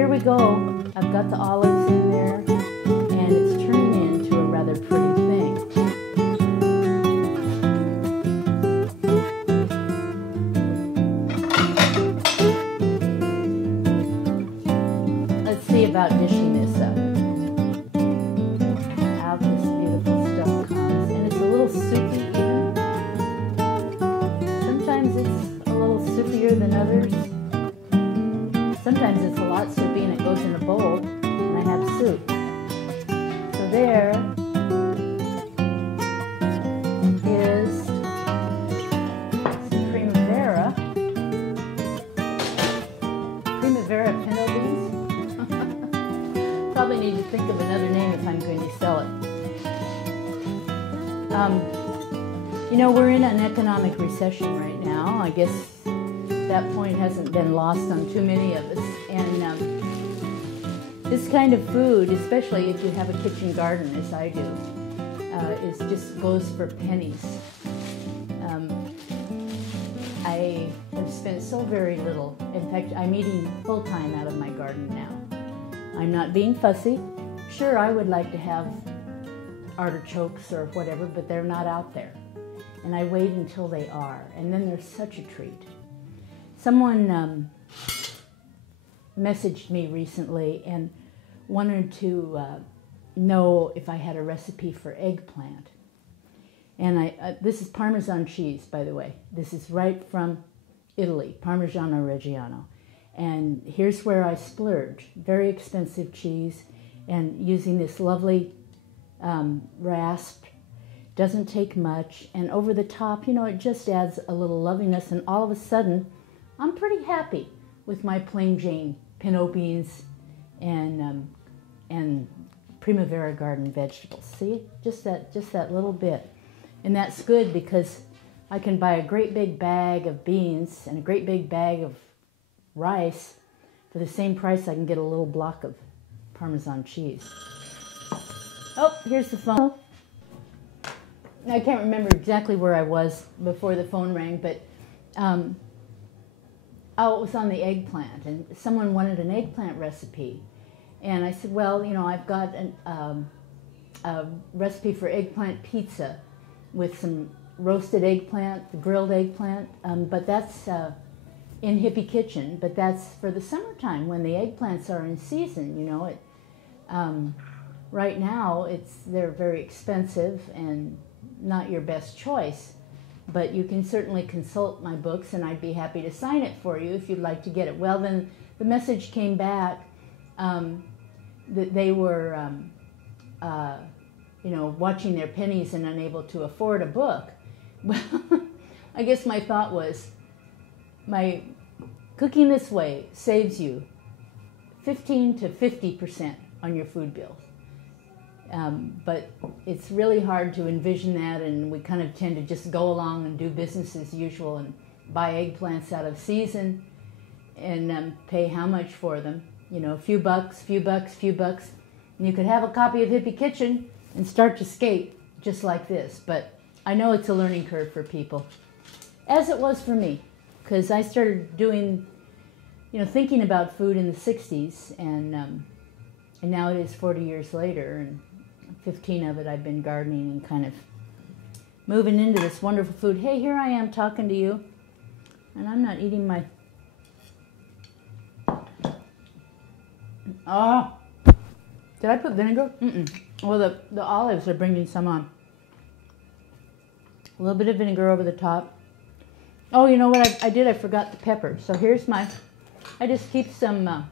here we go. I've got the olives in there, and it's turning into a rather pretty thing. Let's see about dishing this up. Out this beautiful stuff comes, and it's a little soupy even. Sometimes it's a little soupier than others. Sometimes it's a lot soupy and it goes in a bowl and I have soup. So there is some Primavera pinto beans. Probably need to think of another name if I'm going to sell it. You know, we're in an economic recession right now. I guess that point hasn't been lost on too many of us, and this kind of food, especially if you have a kitchen garden as I do, is just goes for pennies. I have spent so very little. In fact, I'm eating full-time out of my garden now. I'm not being fussy. Sure, I would like to have artichokes or whatever, but they're not out there, and I wait until they are, and then they're such a treat. Someone messaged me recently and wanted to know if I had a recipe for eggplant. And this is Parmesan cheese, by the way. This is right from Italy, Parmigiano Reggiano. And here's where I splurge. Very expensive cheese, and using this lovely rasp. Doesn't take much, and over the top, you know, it just adds a little lovingness, and all of a sudden, I'm pretty happy with my plain Jane pinto beans and Primavera garden vegetables. See, just that little bit, and that's good because I can buy a great big bag of beans and a great big bag of rice for the same price. I can get a little block of Parmesan cheese. Oh, here's the phone. I can't remember exactly where I was before the phone rang, but oh, it was on the eggplant, and someone wanted an eggplant recipe. And I said, well, you know, I've got a recipe for eggplant pizza with some roasted eggplant, grilled eggplant, but that's in Hippie Kitchen, but that's for the summertime when the eggplants are in season, you know. Right now, they're very expensive and not your best choice. But you can certainly consult my books, and I'd be happy to sign it for you if you'd like to get it. Well, then the message came back that they were, you know, watching their pennies and unable to afford a book. Well, I guess my thought was, my cooking this way saves you 15 to 50% on your food bills. But it's really hard to envision that, and we kind of tend to just go along and do business as usual and buy eggplants out of season and pay how much for them? You know, a few bucks, and you could have a copy of Hippie Kitchen and start to skate just like this. But I know it's a learning curve for people, as it was for me, because I started doing, you know, thinking about food in the 60s, and now it is 40 years later, and 15 of it I've been gardening and kind of moving into this wonderful food. Hey, here I am talking to you, and I'm not eating my... Oh, did I put vinegar? Well, the olives are bringing some on. A little bit of vinegar over the top. Oh, you know what I did? I forgot the pepper. So here's I just keep some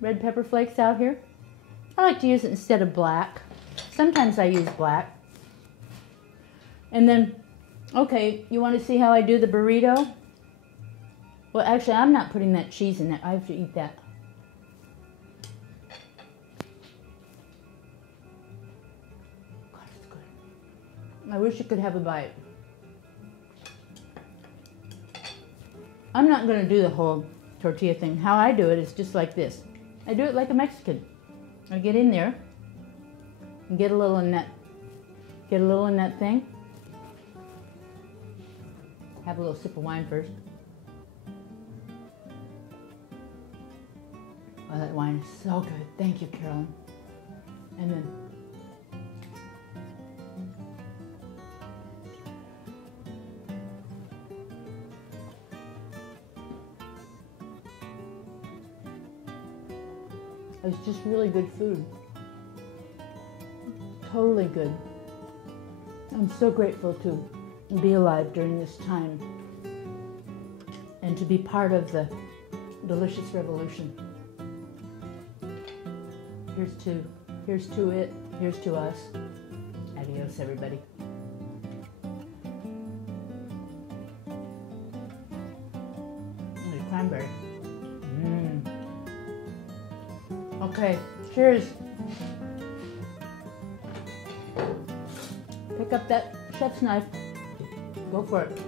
red pepper flakes out here. I like to use it instead of black. Sometimes I use black. And then, okay, you want to see how I do the burrito? Well, actually, I'm not putting that cheese in it. I have to eat that. God, it's good. I wish you could have a bite. I'm not going to do the whole tortilla thing. How I do it is just like this. I do it like a Mexican. I get in there and get a little in that thing. Have a little sip of wine first. Oh, that wine is so good. Thank you, Carolyn. And then it's just really good food. Totally good. I'm so grateful to be alive during this time and to be part of the delicious revolution. Here's to it, here's to us. Adios, everybody. Oh, cranberry. Okay, cheers. Pick up that chef's knife. Go for it.